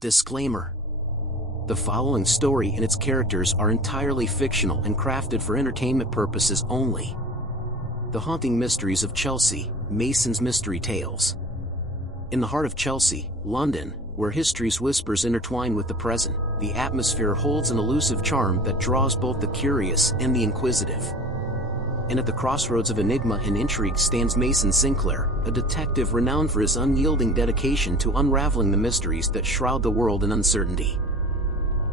Disclaimer: the following story and its characters are entirely fictional and crafted for entertainment purposes only. The Haunting Mysteries of Chelsea, Mason's Mystery Tales. In the heart of Chelsea, London, where history's whispers intertwine with the present, the atmosphere holds an elusive charm that draws both the curious and the inquisitive. And at the crossroads of enigma and intrigue stands Mason Sinclair, a detective renowned for his unyielding dedication to unraveling the mysteries that shroud the world in uncertainty.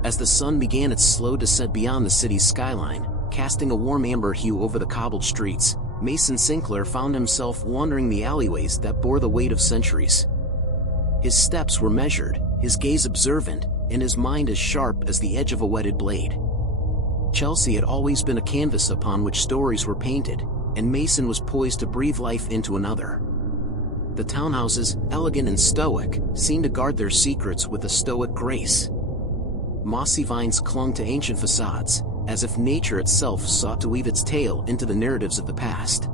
As the sun began its slow descent beyond the city's skyline, casting a warm amber hue over the cobbled streets, Mason Sinclair found himself wandering the alleyways that bore the weight of centuries. His steps were measured, his gaze observant, and his mind as sharp as the edge of a whetted blade. Chelsea had always been a canvas upon which stories were painted, and Mason was poised to breathe life into another. The townhouses, elegant and stoic, seemed to guard their secrets with a stoic grace. Mossy vines clung to ancient facades, as if nature itself sought to weave its tale into the narratives of the past.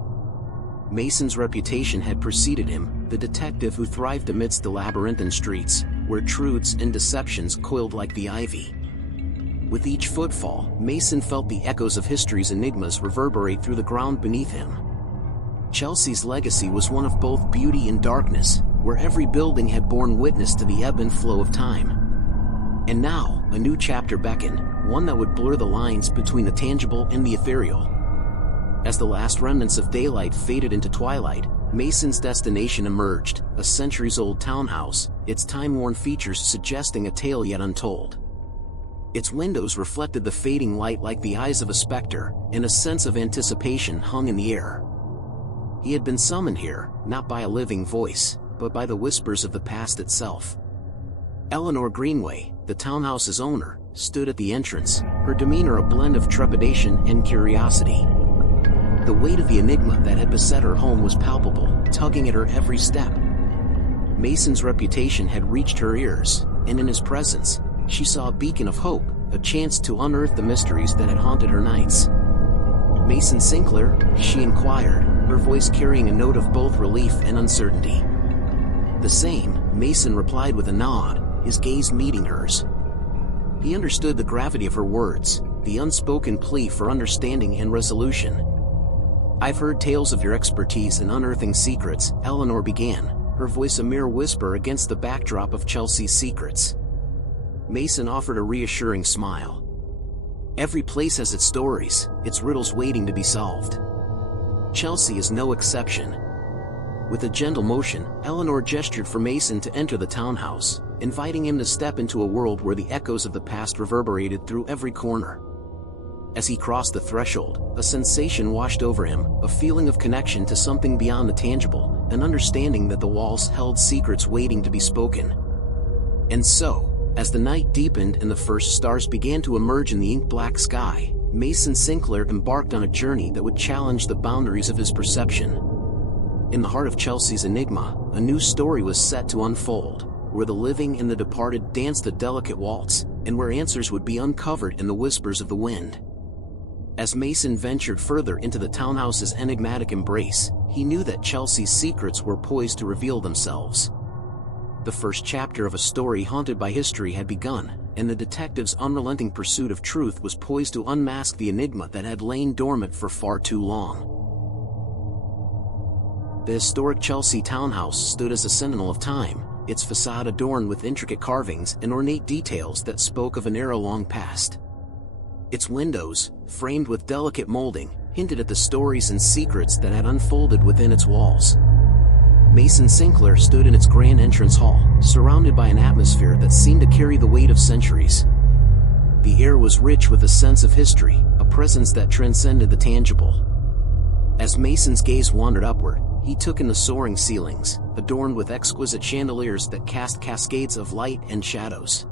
Mason's reputation had preceded him, the detective who thrived amidst the labyrinthine streets, where truths and deceptions coiled like the ivy. With each footfall, Mason felt the echoes of history's enigmas reverberate through the ground beneath him. Chelsea's legacy was one of both beauty and darkness, where every building had borne witness to the ebb and flow of time. And now, a new chapter beckoned, one that would blur the lines between the tangible and the ethereal. As the last remnants of daylight faded into twilight, Mason's destination emerged, a centuries-old townhouse, its time-worn features suggesting a tale yet untold. Its windows reflected the fading light like the eyes of a specter, and a sense of anticipation hung in the air. He had been summoned here, not by a living voice, but by the whispers of the past itself. Eleanor Greenway, the townhouse's owner, stood at the entrance, her demeanor a blend of trepidation and curiosity. The weight of the enigma that had beset her home was palpable, tugging at her every step. Mason's reputation had reached her ears, and in his presence, she saw a beacon of hope, a chance to unearth the mysteries that had haunted her nights. "Mason Sinclair?" she inquired, her voice carrying a note of both relief and uncertainty. "The same," Mason replied with a nod, his gaze meeting hers. He understood the gravity of her words, the unspoken plea for understanding and resolution. "I've heard tales of your expertise in unearthing secrets," Eleanor began, her voice a mere whisper against the backdrop of Chelsea's secrets. Mason offered a reassuring smile. "Every place has its stories, its riddles waiting to be solved. Chelsea is no exception." With a gentle motion, Eleanor gestured for Mason to enter the townhouse, inviting him to step into a world where the echoes of the past reverberated through every corner. As he crossed the threshold, a sensation washed over him, a feeling of connection to something beyond the tangible, an understanding that the walls held secrets waiting to be spoken. And so, as the night deepened and the first stars began to emerge in the ink-black sky, Mason Sinclair embarked on a journey that would challenge the boundaries of his perception. In the heart of Chelsea's enigma, a new story was set to unfold, where the living and the departed danced a delicate waltz, and where answers would be uncovered in the whispers of the wind. As Mason ventured further into the townhouse's enigmatic embrace, he knew that Chelsea's secrets were poised to reveal themselves. The first chapter of a story haunted by history had begun, and the detective's unrelenting pursuit of truth was poised to unmask the enigma that had lain dormant for far too long. The historic Chelsea townhouse stood as a sentinel of time, its facade adorned with intricate carvings and ornate details that spoke of an era long past. Its windows, framed with delicate molding, hinted at the stories and secrets that had unfolded within its walls. Mason Sinclair stood in its grand entrance hall, surrounded by an atmosphere that seemed to carry the weight of centuries. The air was rich with a sense of history, a presence that transcended the tangible. As Mason's gaze wandered upward, he took in the soaring ceilings, adorned with exquisite chandeliers that cast cascades of light and shadows.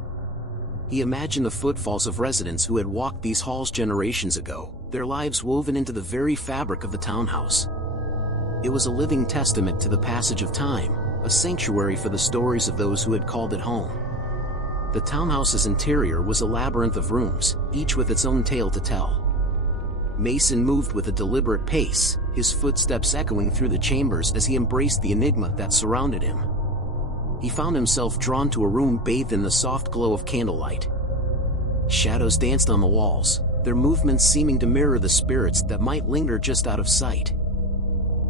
He imagined the footfalls of residents who had walked these halls generations ago, their lives woven into the very fabric of the townhouse. It was a living testament to the passage of time, a sanctuary for the stories of those who had called it home. The townhouse's interior was a labyrinth of rooms, each with its own tale to tell. Mason moved with a deliberate pace, his footsteps echoing through the chambers as he embraced the enigma that surrounded him. he found himself drawn to a room bathed in the soft glow of candlelight. Shadows danced on the walls, their movements seeming to mirror the spirits that might linger just out of sight.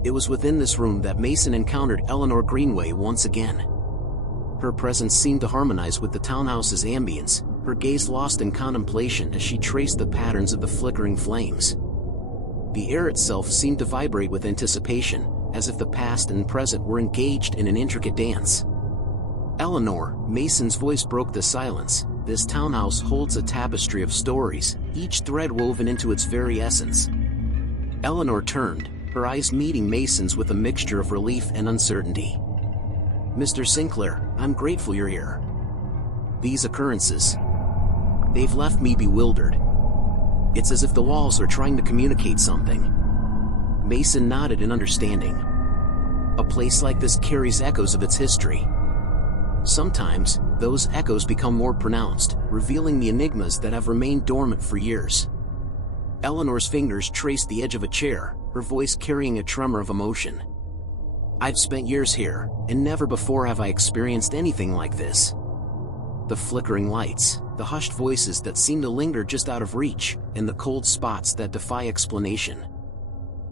It was within this room that Mason encountered Eleanor Greenway once again. Her presence seemed to harmonize with the townhouse's ambience, her gaze lost in contemplation as she traced the patterns of the flickering flames. The air itself seemed to vibrate with anticipation, as if the past and present were engaged in an intricate dance. "Eleanor," Mason's voice broke the silence, "this townhouse holds a tapestry of stories, each thread woven into its very essence." Eleanor turned, her eyes meeting Mason's with a mixture of relief and uncertainty. "Mr. Sinclair, I'm grateful you're here. These occurrences, they've left me bewildered. It's as if the walls are trying to communicate something." Mason nodded in understanding. "A place like this carries echoes of its history. Sometimes, those echoes become more pronounced, revealing the enigmas that have remained dormant for years." Eleanor's fingers traced the edge of a chair, her voice carrying a tremor of emotion. "I've spent years here, and never before have I experienced anything like this. The flickering lights, the hushed voices that seem to linger just out of reach, and the cold spots that defy explanation.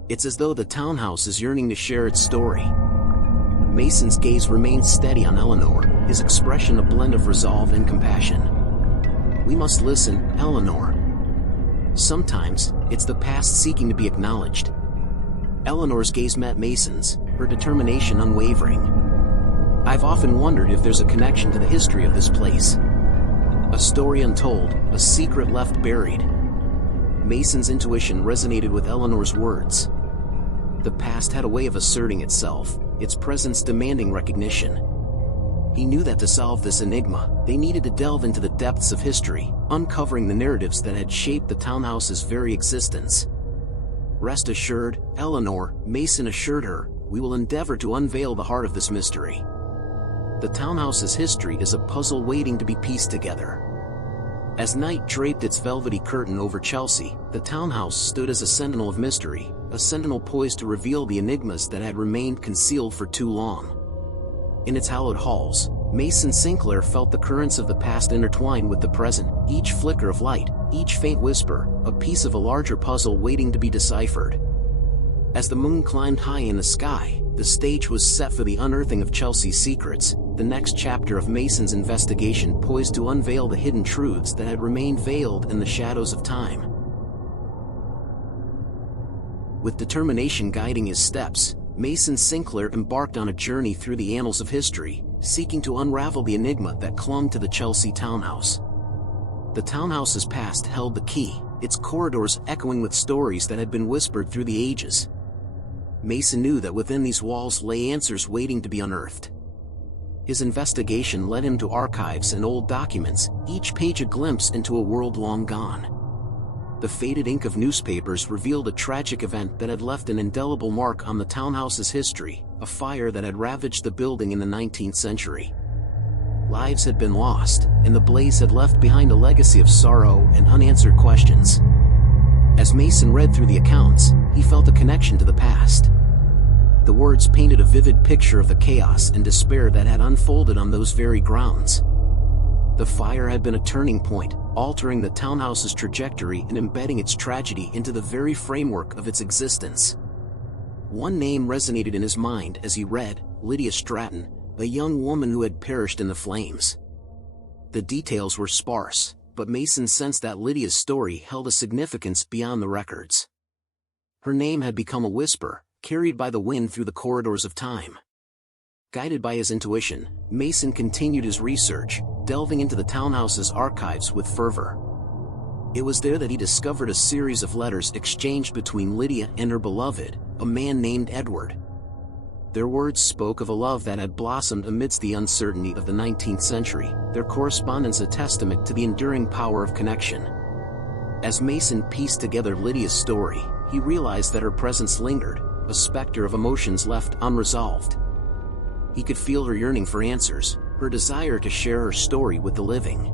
It's as though the townhouse is yearning to share its story." Mason's gaze remained steady on Eleanor, his expression a blend of resolve and compassion. "We must listen, Eleanor. Sometimes, it's the past seeking to be acknowledged." Eleanor's gaze met Mason's, her determination unwavering. "I've often wondered if there's a connection to the history of this place. A story untold, a secret left buried." Mason's intuition resonated with Eleanor's words. The past had a way of asserting itself, its presence demanding recognition. He knew that to solve this enigma, they needed to delve into the depths of history, uncovering the narratives that had shaped the townhouse's very existence. "Rest assured, Eleanor," Mason assured her, "we will endeavor to unveil the heart of this mystery. The townhouse's history is a puzzle waiting to be pieced together." As night draped its velvety curtain over Chelsea, the townhouse stood as a sentinel of mystery, a sentinel poised to reveal the enigmas that had remained concealed for too long. In its hallowed halls, Mason Sinclair felt the currents of the past intertwine with the present, each flicker of light, each faint whisper, a piece of a larger puzzle waiting to be deciphered. As the moon climbed high in the sky, the stage was set for the unearthing of Chelsea's secrets, the next chapter of Mason's investigation poised to unveil the hidden truths that had remained veiled in the shadows of time. With determination guiding his steps, Mason Sinclair embarked on a journey through the annals of history, seeking to unravel the enigma that clung to the Chelsea townhouse. The townhouse's past held the key, its corridors echoing with stories that had been whispered through the ages. Mason knew that within these walls lay answers waiting to be unearthed. His investigation led him to archives and old documents, each page a glimpse into a world long gone. The faded ink of newspapers revealed a tragic event that had left an indelible mark on the townhouse's history, a fire that had ravaged the building in the 19th century. Lives had been lost, and the blaze had left behind a legacy of sorrow and unanswered questions. As Mason read through the accounts, he felt a connection to the past. The words painted a vivid picture of the chaos and despair that had unfolded on those very grounds. The fire had been a turning point, altering the townhouse's trajectory and embedding its tragedy into the very framework of its existence. One name resonated in his mind as he read: Lydia Stratton, a young woman who had perished in the flames. The details were sparse, but Mason sensed that Lydia's story held a significance beyond the records. Her name had become a whisper, carried by the wind through the corridors of time. Guided by his intuition, Mason continued his research, delving into the townhouse's archives with fervor. It was there that he discovered a series of letters exchanged between Lydia and her beloved, a man named Edward. Their words spoke of a love that had blossomed amidst the uncertainty of the 19th century, their correspondence a testament to the enduring power of connection. As Mason pieced together Lydia's story, he realized that her presence lingered, a specter of emotions left unresolved. He could feel her yearning for answers, her desire to share her story with the living.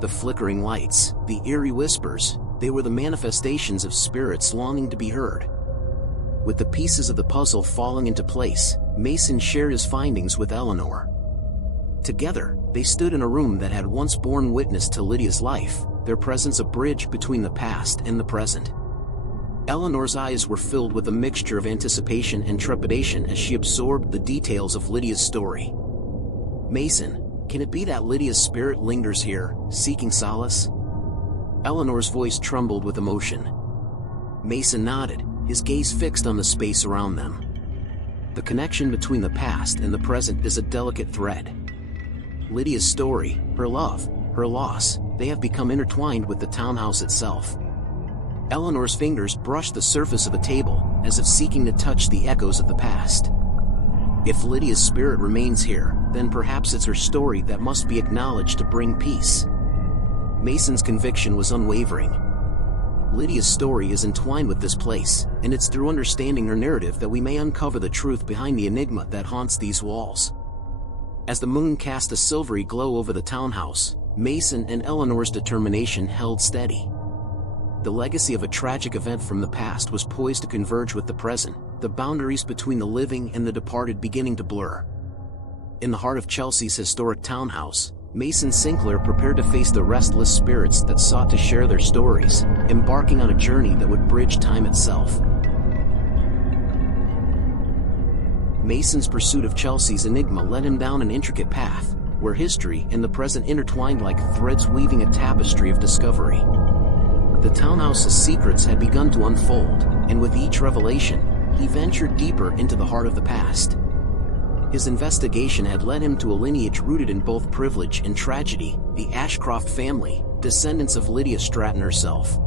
The flickering lights, the eerie whispers, they were the manifestations of spirits longing to be heard. With the pieces of the puzzle falling into place, Mason shared his findings with Eleanor. Together, they stood in a room that had once borne witness to Lydia's life, their presence a bridge between the past and the present. Eleanor's eyes were filled with a mixture of anticipation and trepidation as she absorbed the details of Lydia's story. "Mason, can it be that Lydia's spirit lingers here, seeking solace?" Eleanor's voice trembled with emotion. Mason nodded, his gaze fixed on the space around them. The connection between the past and the present is a delicate thread. Lydia's story, her love, her loss, they have become intertwined with the townhouse itself. Eleanor's fingers brushed the surface of a table, as if seeking to touch the echoes of the past. If Lydia's spirit remains here, then perhaps it's her story that must be acknowledged to bring peace. Mason's conviction was unwavering. Lydia's story is entwined with this place, and it's through understanding her narrative that we may uncover the truth behind the enigma that haunts these walls. As the moon cast a silvery glow over the townhouse, Mason and Eleanor's determination held steady. The legacy of a tragic event from the past was poised to converge with the present, the boundaries between the living and the departed beginning to blur. In the heart of Chelsea's historic townhouse, Mason Sinclair prepared to face the restless spirits that sought to share their stories, embarking on a journey that would bridge time itself. Mason's pursuit of Chelsea's enigma led him down an intricate path, where history and the present intertwined like threads weaving a tapestry of discovery. The townhouse's secrets had begun to unfold, and with each revelation, he ventured deeper into the heart of the past. His investigation had led him to a lineage rooted in both privilege and tragedy, the Ashcroft family, descendants of Lydia Stratton herself.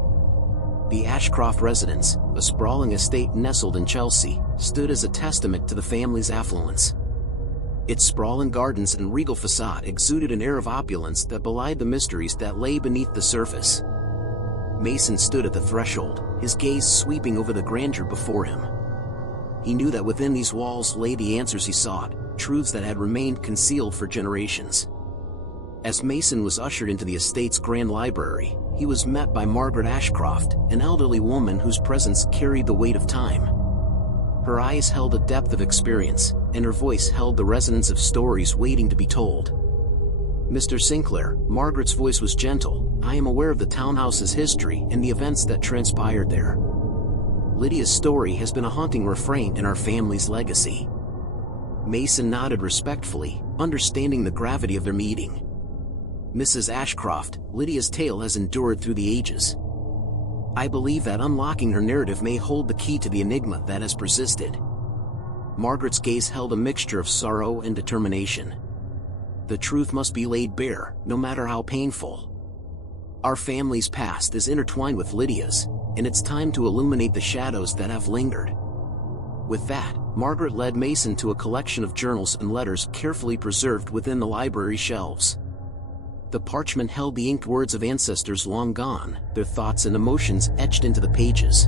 The Ashcroft residence, a sprawling estate nestled in Chelsea, stood as a testament to the family's affluence. Its sprawling gardens and regal facade exuded an air of opulence that belied the mysteries that lay beneath the surface. Mason stood at the threshold, his gaze sweeping over the grandeur before him. He knew that within these walls lay the answers he sought, truths that had remained concealed for generations. As Mason was ushered into the estate's grand library, he was met by Margaret Ashcroft, an elderly woman whose presence carried the weight of time. Her eyes held a depth of experience, and her voice held the resonance of stories waiting to be told. "Mr. Sinclair," Margaret's voice was gentle, "I am aware of the townhouse's history and the events that transpired there. Lydia's story has been a haunting refrain in our family's legacy." Mason nodded respectfully, understanding the gravity of their meeting. "Mrs. Ashcroft, Lydia's tale has endured through the ages. I believe that unlocking her narrative may hold the key to the enigma that has persisted." Margaret's gaze held a mixture of sorrow and determination. "The truth must be laid bare, no matter how painful. Our family's past is intertwined with Lydia's, and it's time to illuminate the shadows that have lingered." With that, Margaret led Mason to a collection of journals and letters carefully preserved within the library shelves. The parchment held the inked words of ancestors long gone, their thoughts and emotions etched into the pages.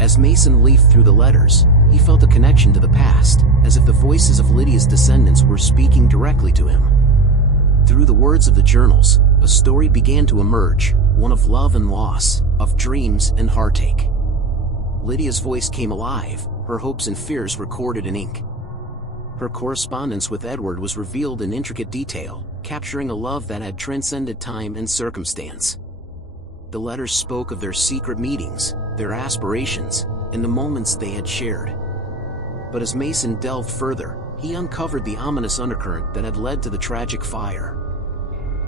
As Mason leafed through the letters, he felt a connection to the past, as if the voices of Lydia's descendants were speaking directly to him. Through the words of the journals, a story began to emerge, one of love and loss, of dreams and heartache. Lydia's voice came alive, her hopes and fears recorded in ink. Her correspondence with Edward was revealed in intricate detail, capturing a love that had transcended time and circumstance. The letters spoke of their secret meetings, their aspirations, and the moments they had shared. But as Mason delved further, he uncovered the ominous undercurrent that had led to the tragic fire.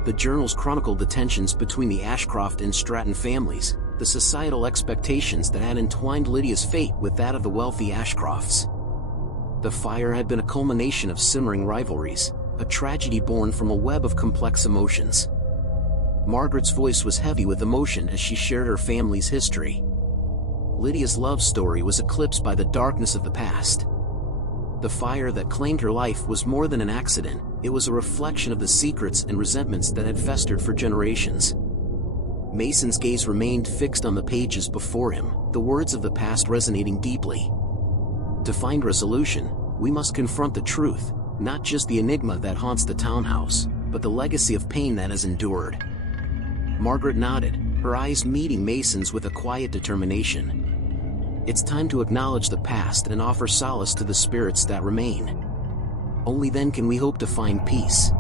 The journals chronicled the tensions between the Ashcroft and Stratton families, the societal expectations that had entwined Lydia's fate with that of the wealthy Ashcrofts. The fire had been a culmination of simmering rivalries, a tragedy born from a web of complex emotions. Margaret's voice was heavy with emotion as she shared her family's history. Lydia's love story was eclipsed by the darkness of the past. The fire that claimed her life was more than an accident, it was a reflection of the secrets and resentments that had festered for generations. Mason's gaze remained fixed on the pages before him, the words of the past resonating deeply. To find resolution, we must confront the truth, not just the enigma that haunts the townhouse, but the legacy of pain that has endured. Margaret nodded, her eyes meeting Mason's with a quiet determination. "It's time to acknowledge the past and offer solace to the spirits that remain." Only then can we hope to find peace.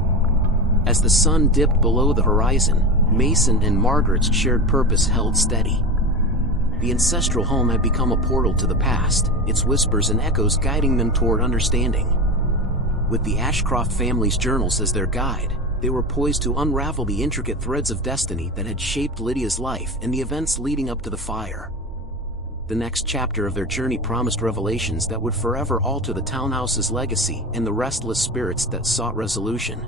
As the sun dipped below the horizon, Mason and Margaret's shared purpose held steady. The ancestral home had become a portal to the past, its whispers and echoes guiding them toward understanding. With the Ashcroft family's journals as their guide, they were poised to unravel the intricate threads of destiny that had shaped Lydia's life and the events leading up to the fire. The next chapter of their journey promised revelations that would forever alter the townhouse's legacy and the restless spirits that sought resolution.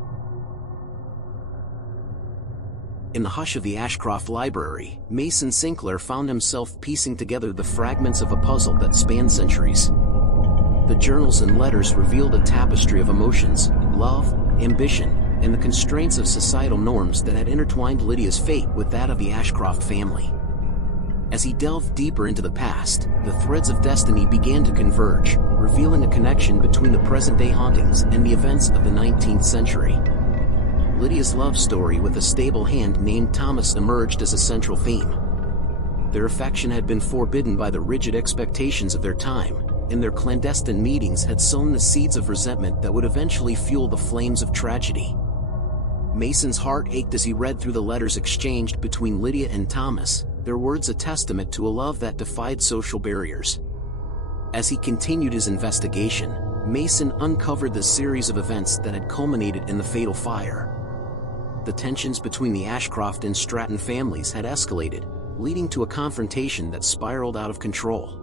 In the hush of the Ashcroft library, Mason Sinclair found himself piecing together the fragments of a puzzle that spanned centuries. The journals and letters revealed a tapestry of emotions, love, ambition, and the constraints of societal norms that had intertwined Lydia's fate with that of the Ashcroft family. As he delved deeper into the past, the threads of destiny began to converge, revealing a connection between the present-day hauntings and the events of the 19th century. Lydia's love story with a stable hand named Thomas emerged as a central theme. Their affection had been forbidden by the rigid expectations of their time, and their clandestine meetings had sown the seeds of resentment that would eventually fuel the flames of tragedy. Mason's heart ached as he read through the letters exchanged between Lydia and Thomas, their words a testament to a love that defied social barriers. As he continued his investigation, Mason uncovered the series of events that had culminated in the fatal fire. The tensions between the Ashcroft and Stratton families had escalated, leading to a confrontation that spiraled out of control.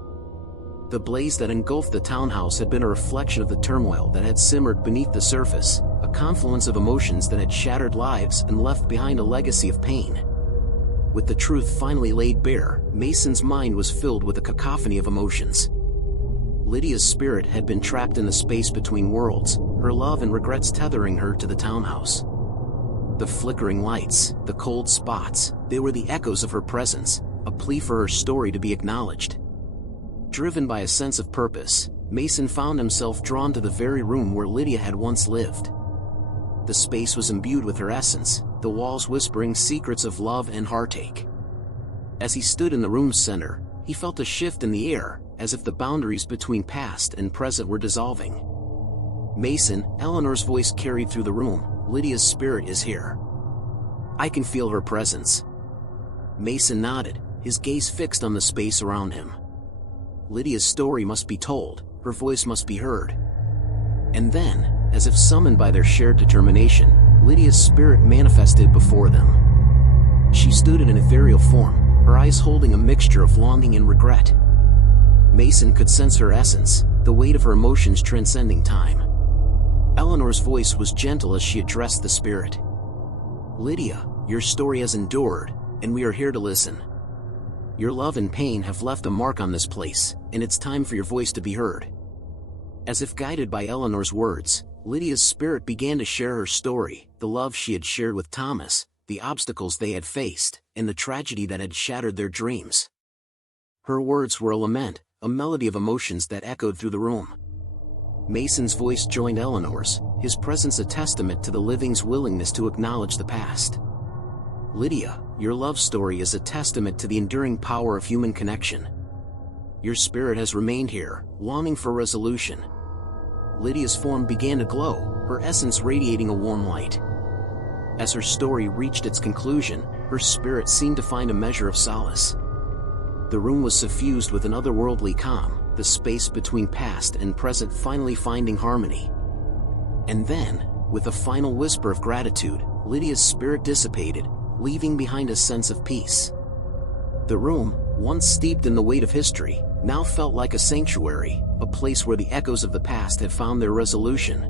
The blaze that engulfed the townhouse had been a reflection of the turmoil that had simmered beneath the surface, a confluence of emotions that had shattered lives and left behind a legacy of pain. With the truth finally laid bare, Mason's mind was filled with a cacophony of emotions. Lydia's spirit had been trapped in the space between worlds, her love and regrets tethering her to the townhouse. The flickering lights, the cold spots, they were the echoes of her presence, a plea for her story to be acknowledged. Driven by a sense of purpose, Mason found himself drawn to the very room where Lydia had once lived. The space was imbued with her essence, the walls whispering secrets of love and heartache. As he stood in the room's center, he felt a shift in the air, as if the boundaries between past and present were dissolving. "Mason," Eleanor's voice carried through the room, "Lydia's spirit is here. I can feel her presence." Mason nodded, his gaze fixed on the space around him. Lydia's story must be told, her voice must be heard. And then, as if summoned by their shared determination, Lydia's spirit manifested before them. She stood in an ethereal form, her eyes holding a mixture of longing and regret. Mason could sense her essence, the weight of her emotions transcending time. Eleanor's voice was gentle as she addressed the spirit. "Lydia, your story has endured, and we are here to listen. Your love and pain have left a mark on this place, and it's time for your voice to be heard." As if guided by Eleanor's words, Lydia's spirit began to share her story, the love she had shared with Thomas, the obstacles they had faced, and the tragedy that had shattered their dreams. Her words were a lament, a melody of emotions that echoed through the room. Mason's voice joined Eleanor's, his presence a testament to the living's willingness to acknowledge the past. "Lydia, your love story is a testament to the enduring power of human connection. Your spirit has remained here, longing for resolution." Lydia's form began to glow, her essence radiating a warm light. As her story reached its conclusion, her spirit seemed to find a measure of solace. The room was suffused with an otherworldly calm, the space between past and present finally finding harmony. And then, with a final whisper of gratitude, Lydia's spirit dissipated, leaving behind a sense of peace. The room, once steeped in the weight of history, now felt like a sanctuary, a place where the echoes of the past had found their resolution.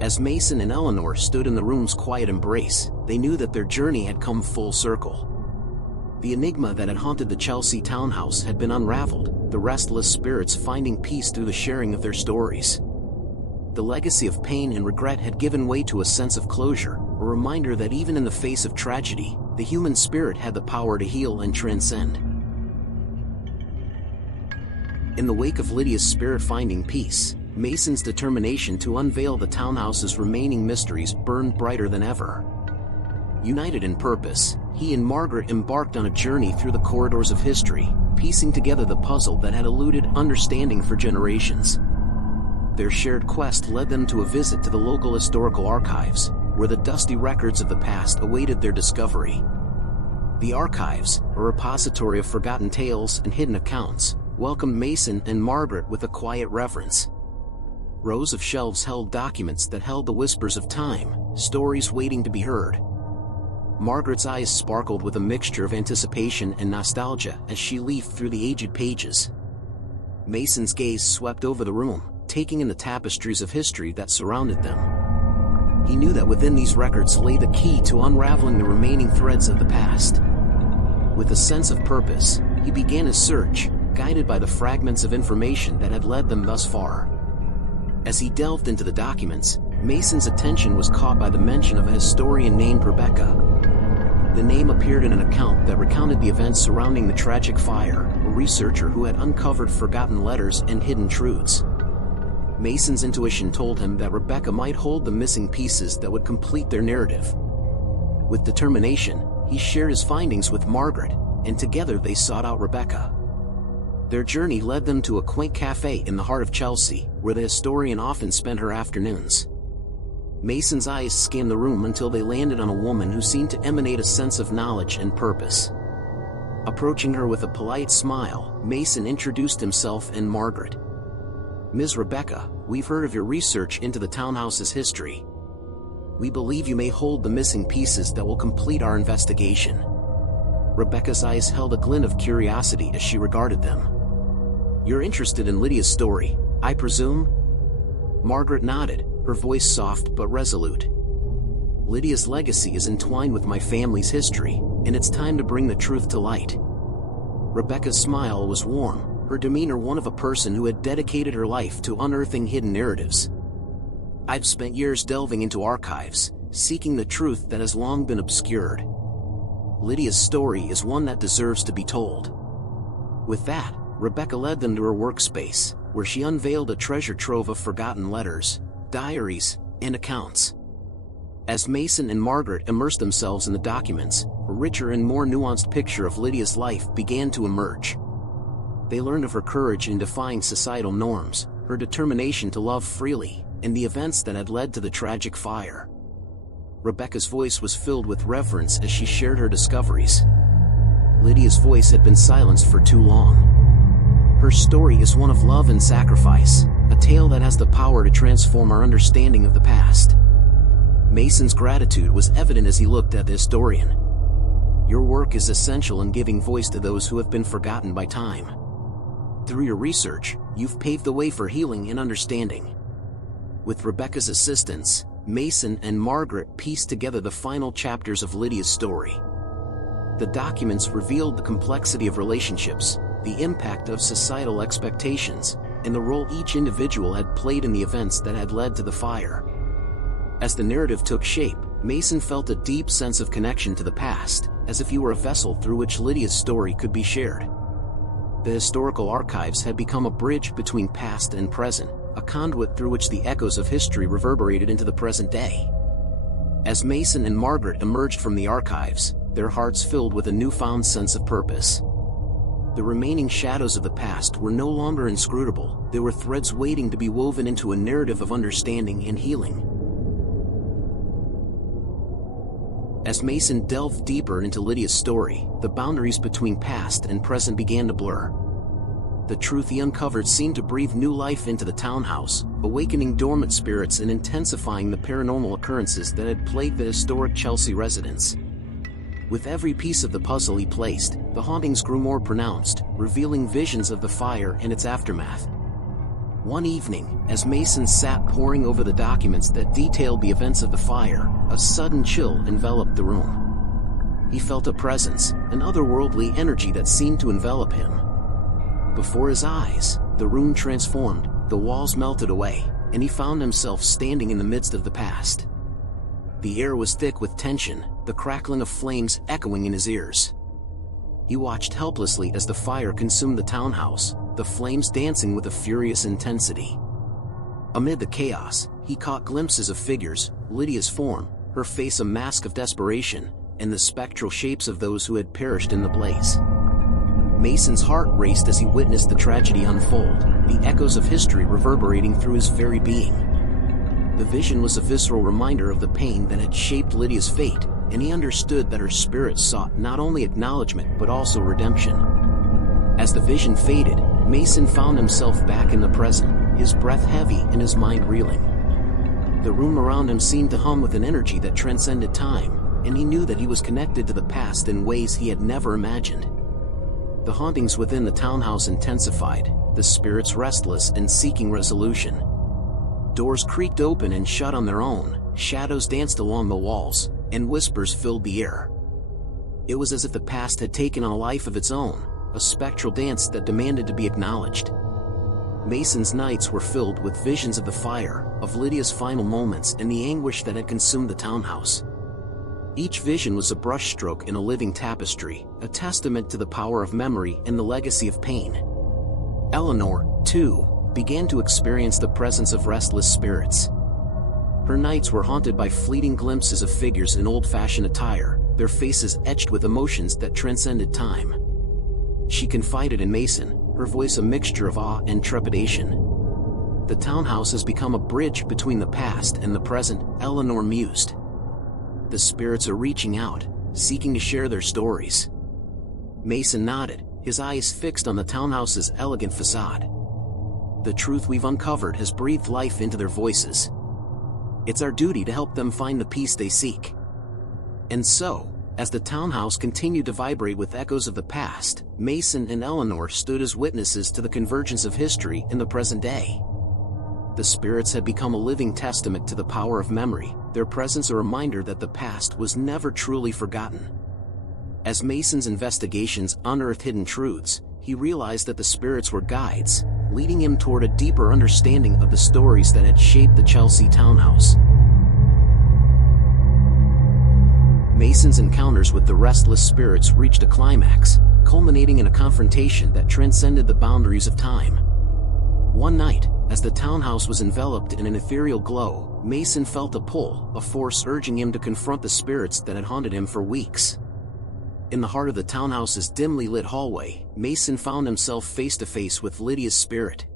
As Mason and Eleanor stood in the room's quiet embrace, they knew that their journey had come full circle. The enigma that had haunted the Chelsea townhouse had been unraveled, the restless spirits finding peace through the sharing of their stories. The legacy of pain and regret had given way to a sense of closure, a reminder that even in the face of tragedy, the human spirit had the power to heal and transcend. In the wake of Lydia's spirit finding peace, Mason's determination to unveil the townhouse's remaining mysteries burned brighter than ever. United in purpose, he and Margaret embarked on a journey through the corridors of history, piecing together the puzzle that had eluded understanding for generations. Their shared quest led them to a visit to the local historical archives, where the dusty records of the past awaited their discovery. The archives, a repository of forgotten tales and hidden accounts, welcomed Mason and Margaret with a quiet reverence. Rows of shelves held documents that held the whispers of time, stories waiting to be heard. Margaret's eyes sparkled with a mixture of anticipation and nostalgia as she leafed through the aged pages. Mason's gaze swept over the room, taking in the tapestries of history that surrounded them. He knew that within these records lay the key to unraveling the remaining threads of the past. With a sense of purpose, he began his search, guided by the fragments of information that had led them thus far. As he delved into the documents, Mason's attention was caught by the mention of a historian named Rebecca. The name appeared in an account that recounted the events surrounding the tragic fire, a researcher who had uncovered forgotten letters and hidden truths. Mason's intuition told him that Rebecca might hold the missing pieces that would complete their narrative. With determination, he shared his findings with Margaret, and together they sought out Rebecca. Their journey led them to a quaint cafe in the heart of Chelsea, where the historian often spent her afternoons. Mason's eyes scanned the room until they landed on a woman who seemed to emanate a sense of knowledge and purpose. Approaching her with a polite smile, Mason introduced himself and Margaret. "Ms. Rebecca, we've heard of your research into the townhouse's history. We believe you may hold the missing pieces that will complete our investigation." Rebecca's eyes held a glint of curiosity as she regarded them. "You're interested in Lydia's story, I presume?" Margaret nodded, her voice soft but resolute. "Lydia's legacy is entwined with my family's history, and it's time to bring the truth to light." Rebecca's smile was warm, her demeanor one of a person who had dedicated her life to unearthing hidden narratives. "I've spent years delving into archives, seeking the truth that has long been obscured. Lydia's story is one that deserves to be told." With that, Rebecca led them to her workspace, where she unveiled a treasure trove of forgotten letters, diaries, and accounts. As Mason and Margaret immersed themselves in the documents, a richer and more nuanced picture of Lydia's life began to emerge. They learned of her courage in defying societal norms, her determination to love freely, and the events that had led to the tragic fire. Rebecca's voice was filled with reverence as she shared her discoveries. Lydia's voice had been silenced for too long. Her story is one of love and sacrifice, a tale that has the power to transform our understanding of the past. Mason's gratitude was evident as he looked at the historian. "Your work is essential in giving voice to those who have been forgotten by time. Through your research, you've paved the way for healing and understanding." With Rebecca's assistance, Mason and Margaret pieced together the final chapters of Lydia's story. The documents revealed the complexity of relationships, the impact of societal expectations, and the role each individual had played in the events that had led to the fire. As the narrative took shape, Mason felt a deep sense of connection to the past, as if he were a vessel through which Lydia's story could be shared. The historical archives had become a bridge between past and present, a conduit through which the echoes of history reverberated into the present day. As Mason and Margaret emerged from the archives, their hearts filled with a newfound sense of purpose. The remaining shadows of the past were no longer inscrutable, they were threads waiting to be woven into a narrative of understanding and healing. As Mason delved deeper into Lydia's story, the boundaries between past and present began to blur. The truth he uncovered seemed to breathe new life into the townhouse, awakening dormant spirits and intensifying the paranormal occurrences that had plagued the historic Chelsea residence. With every piece of the puzzle he placed, the hauntings grew more pronounced, revealing visions of the fire and its aftermath. One evening, as Mason sat poring over the documents that detailed the events of the fire, a sudden chill enveloped the room. He felt a presence, an otherworldly energy that seemed to envelop him. Before his eyes, the room transformed, the walls melted away, and he found himself standing in the midst of the past. The air was thick with tension, the crackling of flames echoing in his ears. He watched helplessly as the fire consumed the townhouse, the flames dancing with a furious intensity. Amid the chaos, he caught glimpses of figures, Lydia's form, her face a mask of desperation, and the spectral shapes of those who had perished in the blaze. Mason's heart raced as he witnessed the tragedy unfold, the echoes of history reverberating through his very being. The vision was a visceral reminder of the pain that had shaped Lydia's fate, and he understood that her spirit sought not only acknowledgement but also redemption. As the vision faded, Mason found himself back in the present, his breath heavy and his mind reeling. The room around him seemed to hum with an energy that transcended time, and he knew that he was connected to the past in ways he had never imagined. The hauntings within the townhouse intensified, the spirits restless and seeking resolution. Doors creaked open and shut on their own, shadows danced along the walls, and whispers filled the air. It was as if the past had taken on a life of its own, a spectral dance that demanded to be acknowledged. Mason's nights were filled with visions of the fire, of Lydia's final moments, and the anguish that had consumed the townhouse. Each vision was a brushstroke in a living tapestry, a testament to the power of memory and the legacy of pain. Eleanor, too, began to experience the presence of restless spirits. Her nights were haunted by fleeting glimpses of figures in old-fashioned attire, their faces etched with emotions that transcended time. She confided in Mason, her voice a mixture of awe and trepidation. "The townhouse has become a bridge between the past and the present," Eleanor mused. "The spirits are reaching out, seeking to share their stories." Mason nodded, his eyes fixed on the townhouse's elegant facade. "The truth we've uncovered has breathed life into their voices. It's our duty to help them find the peace they seek." And so, as the townhouse continued to vibrate with echoes of the past, Mason and Eleanor stood as witnesses to the convergence of history in the present day. The spirits had become a living testament to the power of memory, their presence a reminder that the past was never truly forgotten. As Mason's investigations unearthed hidden truths, he realized that the spirits were guides, leading him toward a deeper understanding of the stories that had shaped the Chelsea townhouse. Mason's encounters with the restless spirits reached a climax, culminating in a confrontation that transcended the boundaries of time. One night, as the townhouse was enveloped in an ethereal glow, Mason felt a pull, a force urging him to confront the spirits that had haunted him for weeks. In the heart of the townhouse's dimly lit hallway, Mason found himself face to face with Lydia's spirit.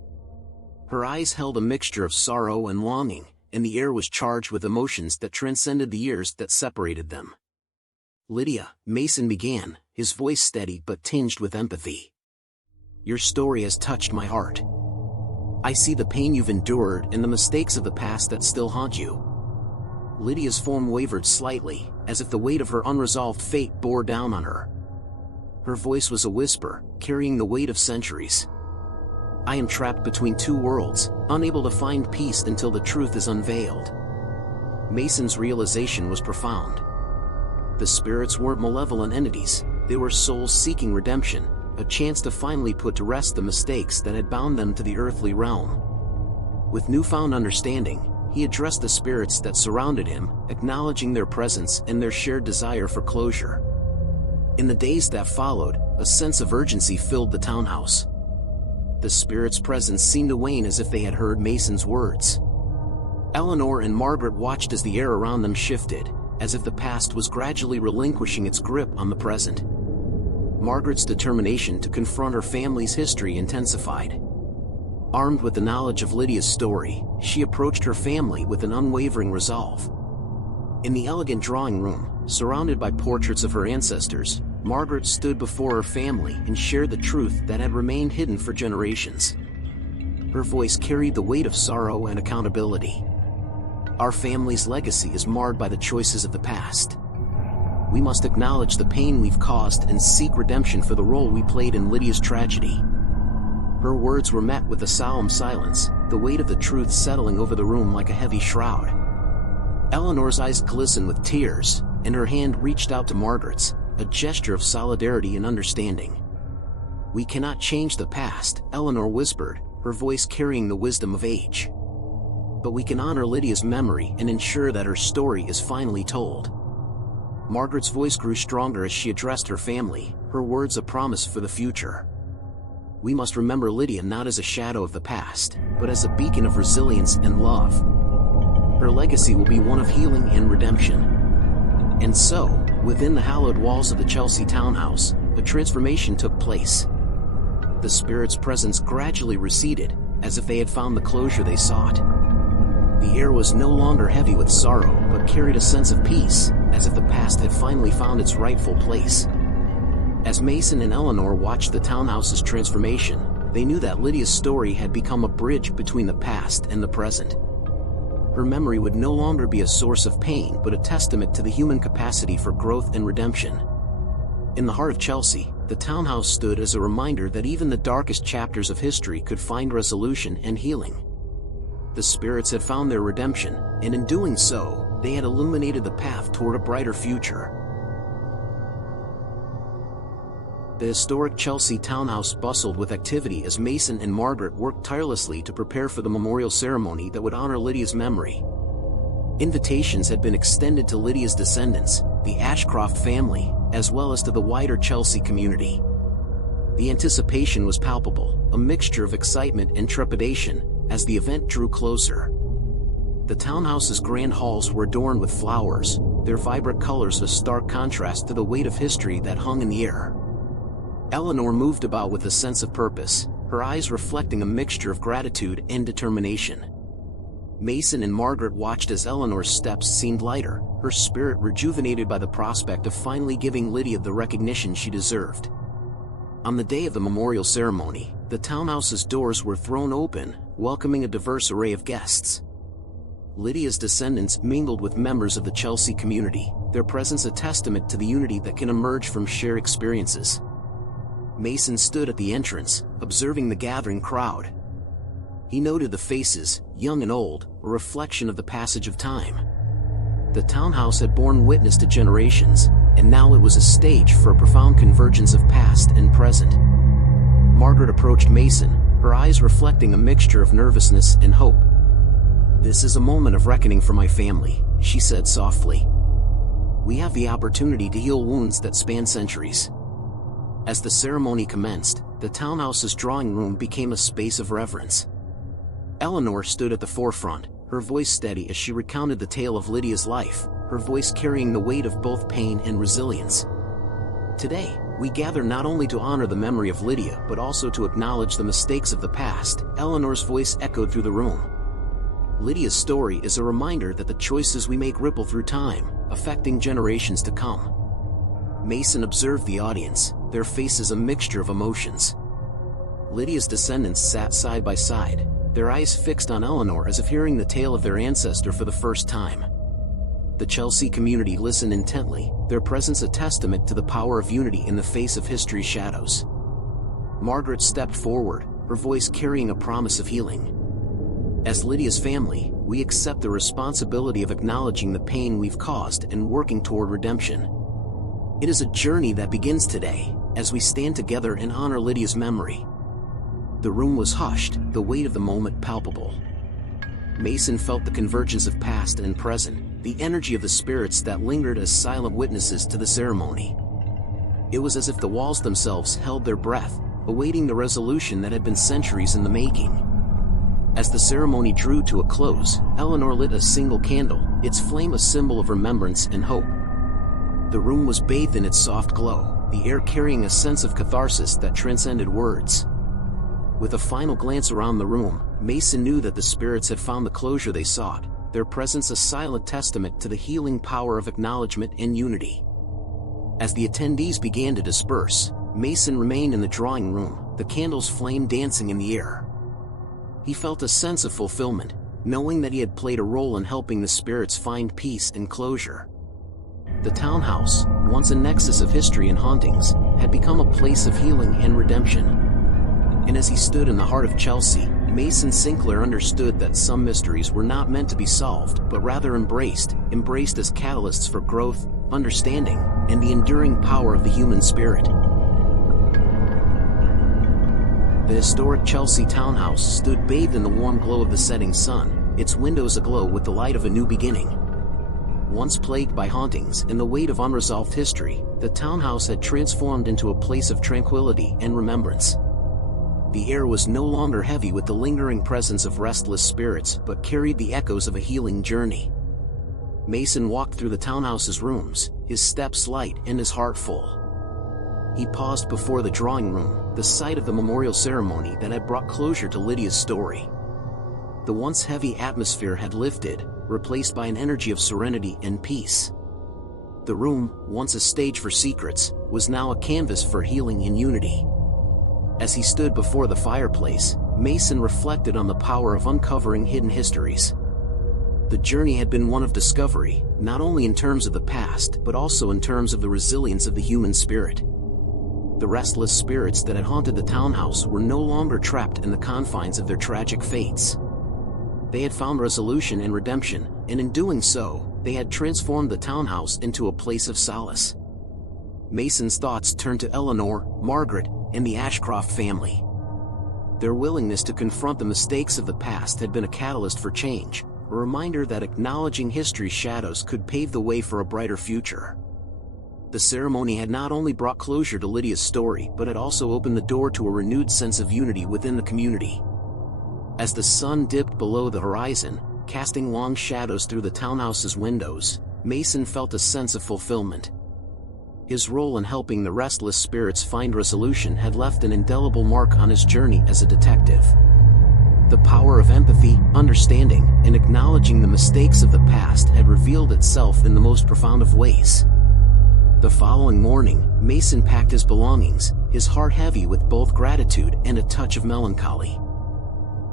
Her eyes held a mixture of sorrow and longing, and the air was charged with emotions that transcended the years that separated them. "Lydia," Mason began, his voice steady but tinged with empathy. "Your story has touched my heart. I see the pain you've endured and the mistakes of the past that still haunt you." Lydia's form wavered slightly, as if the weight of her unresolved fate bore down on her. Her voice was a whisper, carrying the weight of centuries. "I am trapped between two worlds, unable to find peace until the truth is unveiled." Mason's realization was profound. The spirits weren't malevolent entities, they were souls seeking redemption, a chance to finally put to rest the mistakes that had bound them to the earthly realm. With newfound understanding, he addressed the spirits that surrounded him, acknowledging their presence and their shared desire for closure. In the days that followed, a sense of urgency filled the townhouse. The spirits' presence seemed to wane as if they had heard Mason's words. Eleanor and Margaret watched as the air around them shifted, as if the past was gradually relinquishing its grip on the present. Margaret's determination to confront her family's history intensified. Armed with the knowledge of Lydia's story, she approached her family with an unwavering resolve. In the elegant drawing room, surrounded by portraits of her ancestors, Margaret stood before her family and shared the truth that had remained hidden for generations. Her voice carried the weight of sorrow and accountability. "Our family's legacy is marred by the choices of the past. We must acknowledge the pain we've caused and seek redemption for the role we played in Lydia's tragedy." Her words were met with a solemn silence, the weight of the truth settling over the room like a heavy shroud. Eleanor's eyes glistened with tears, and her hand reached out to Margaret's, a gesture of solidarity and understanding. "We cannot change the past," Eleanor whispered, her voice carrying the wisdom of age. "But we can honor Lydia's memory and ensure that her story is finally told." Margaret's voice grew stronger as she addressed her family, her words a promise for the future. "We must remember Lydia not as a shadow of the past, but as a beacon of resilience and love. Her legacy will be one of healing and redemption." And so, within the hallowed walls of the Chelsea townhouse, a transformation took place. The spirit's presence gradually receded, as if they had found the closure they sought. The air was no longer heavy with sorrow, but carried a sense of peace, as if the past had finally found its rightful place. As Mason and Eleanor watched the townhouse's transformation, they knew that Lydia's story had become a bridge between the past and the present. Her memory would no longer be a source of pain but a testament to the human capacity for growth and redemption. In the heart of Chelsea, the townhouse stood as a reminder that even the darkest chapters of history could find resolution and healing. The spirits had found their redemption, and in doing so, they had illuminated the path toward a brighter future. The historic Chelsea townhouse bustled with activity as Mason and Margaret worked tirelessly to prepare for the memorial ceremony that would honor Lydia's memory. Invitations had been extended to Lydia's descendants, the Ashcroft family, as well as to the wider Chelsea community. The anticipation was palpable, a mixture of excitement and trepidation, as the event drew closer. The townhouse's grand halls were adorned with flowers, their vibrant colors a stark contrast to the weight of history that hung in the air. Eleanor moved about with a sense of purpose, her eyes reflecting a mixture of gratitude and determination. Mason and Margaret watched as Eleanor's steps seemed lighter, her spirit rejuvenated by the prospect of finally giving Lydia the recognition she deserved. On the day of the memorial ceremony, the townhouse's doors were thrown open, welcoming a diverse array of guests. Lydia's descendants mingled with members of the Chelsea community, their presence a testament to the unity that can emerge from shared experiences. Mason stood at the entrance, observing the gathering crowd. He noted the faces, young and old, a reflection of the passage of time. The townhouse had borne witness to generations, and now it was a stage for a profound convergence of past and present. Margaret approached Mason, her eyes reflecting a mixture of nervousness and hope. "This is a moment of reckoning for my family," she said softly. "We have the opportunity to heal wounds that span centuries." As the ceremony commenced, the townhouse's drawing room became a space of reverence. Eleanor stood at the forefront, her voice steady as she recounted the tale of Lydia's life, her voice carrying the weight of both pain and resilience. "Today, we gather not only to honor the memory of Lydia but also to acknowledge the mistakes of the past," Eleanor's voice echoed through the room. "Lydia's story is a reminder that the choices we make ripple through time, affecting generations to come." Mason observed the audience, their faces a mixture of emotions. Lydia's descendants sat side by side, their eyes fixed on Eleanor as if hearing the tale of their ancestor for the first time. The Chelsea community listened intently, their presence a testament to the power of unity in the face of history's shadows. Margaret stepped forward, her voice carrying a promise of healing. "As Lydia's family, we accept the responsibility of acknowledging the pain we've caused and working toward redemption. It is a journey that begins today, as we stand together and honor Lydia's memory." The room was hushed, the weight of the moment palpable. Mason felt the convergence of past and present, the energy of the spirits that lingered as silent witnesses to the ceremony. It was as if the walls themselves held their breath, awaiting the resolution that had been centuries in the making. As the ceremony drew to a close, Eleanor lit a single candle, its flame a symbol of remembrance and hope. The room was bathed in its soft glow, the air carrying a sense of catharsis that transcended words. With a final glance around the room, Mason knew that the spirits had found the closure they sought, their presence a silent testament to the healing power of acknowledgement and unity. As the attendees began to disperse, Mason remained in the drawing room, the candle's flame dancing in the air. He felt a sense of fulfillment, knowing that he had played a role in helping the spirits find peace and closure. The townhouse, once a nexus of history and hauntings, had become a place of healing and redemption. And as he stood in the heart of Chelsea, Mason Sinclair understood that some mysteries were not meant to be solved, but rather embraced as catalysts for growth, understanding, and the enduring power of the human spirit. The historic Chelsea townhouse stood bathed in the warm glow of the setting sun, its windows aglow with the light of a new beginning. Once plagued by hauntings and the weight of unresolved history, the townhouse had transformed into a place of tranquility and remembrance. The air was no longer heavy with the lingering presence of restless spirits but carried the echoes of a healing journey. Mason walked through the townhouse's rooms, his steps light and his heart full. he paused before the drawing room, the site of the memorial ceremony that had brought closure to Lydia's story. The once heavy atmosphere had lifted, replaced by an energy of serenity and peace. The room, once a stage for secrets, was now a canvas for healing and unity. As he stood before the fireplace, Mason reflected on the power of uncovering hidden histories. The journey had been one of discovery, not only in terms of the past but also in terms of the resilience of the human spirit. The restless spirits that had haunted the townhouse were no longer trapped in the confines of their tragic fates. They had found resolution and redemption, and in doing so, they had transformed the townhouse into a place of solace. Mason's thoughts turned to Eleanor, Margaret, and the Ashcroft family. Their willingness to confront the mistakes of the past had been a catalyst for change, a reminder that acknowledging history's shadows could pave the way for a brighter future. The ceremony had not only brought closure to Lydia's story but had also opened the door to a renewed sense of unity within the community. As the sun dipped below the horizon, casting long shadows through the townhouse's windows, Mason felt a sense of fulfillment. His role in helping the restless spirits find resolution had left an indelible mark on his journey as a detective. The power of empathy, understanding, and acknowledging the mistakes of the past had revealed itself in the most profound of ways. The following morning, Mason packed his belongings, his heart heavy with both gratitude and a touch of melancholy.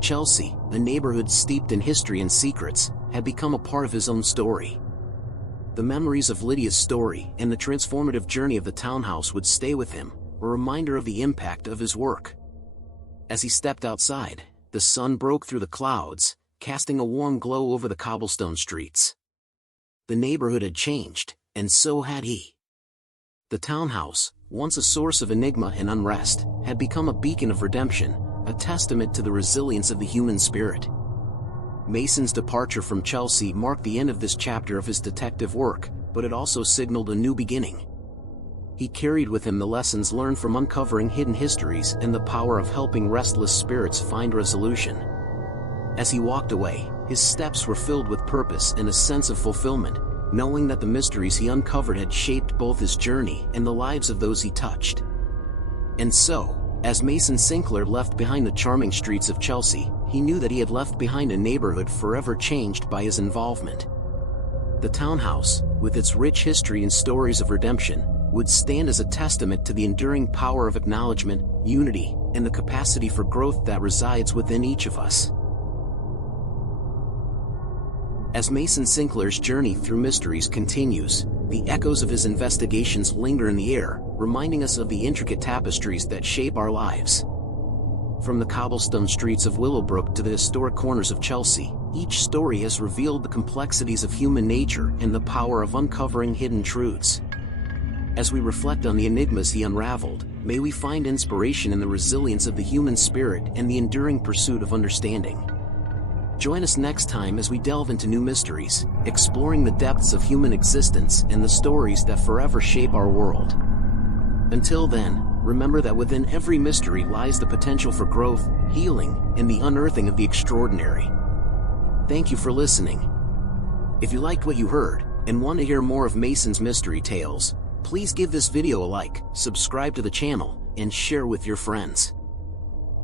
Chelsea, a neighborhood steeped in history and secrets, had become a part of his own story. The memories of Lydia's story and the transformative journey of the townhouse would stay with him, a reminder of the impact of his work. As he stepped outside, the sun broke through the clouds, casting a warm glow over the cobblestone streets. The neighborhood had changed, and so had he. The townhouse, once a source of enigma and unrest, had become a beacon of redemption, a testament to the resilience of the human spirit. Mason's departure from Chelsea marked the end of this chapter of his detective work, but it also signaled a new beginning. He carried with him the lessons learned from uncovering hidden histories and the power of helping restless spirits find resolution. As he walked away, his steps were filled with purpose and a sense of fulfillment, knowing that the mysteries he uncovered had shaped both his journey and the lives of those he touched. And so, as Mason Sinclair left behind the charming streets of Chelsea, he knew that he had left behind a neighborhood forever changed by his involvement. The townhouse, with its rich history and stories of redemption, would stand as a testament to the enduring power of acknowledgement, unity, and the capacity for growth that resides within each of us. As Mason Sinclair's journey through mysteries continues, the echoes of his investigations linger in the air, reminding us of the intricate tapestries that shape our lives. From the cobblestone streets of Willowbrook to the historic corners of Chelsea, each story has revealed the complexities of human nature and the power of uncovering hidden truths. As we reflect on the enigmas he unraveled, may we find inspiration in the resilience of the human spirit and the enduring pursuit of understanding. Join us next time as we delve into new mysteries, exploring the depths of human existence and the stories that forever shape our world. Until then, remember that within every mystery lies the potential for growth, healing, and the unearthing of the extraordinary. Thank you for listening. If you liked what you heard, and want to hear more of Mason's mystery tales, please give this video a like, subscribe to the channel, and share with your friends.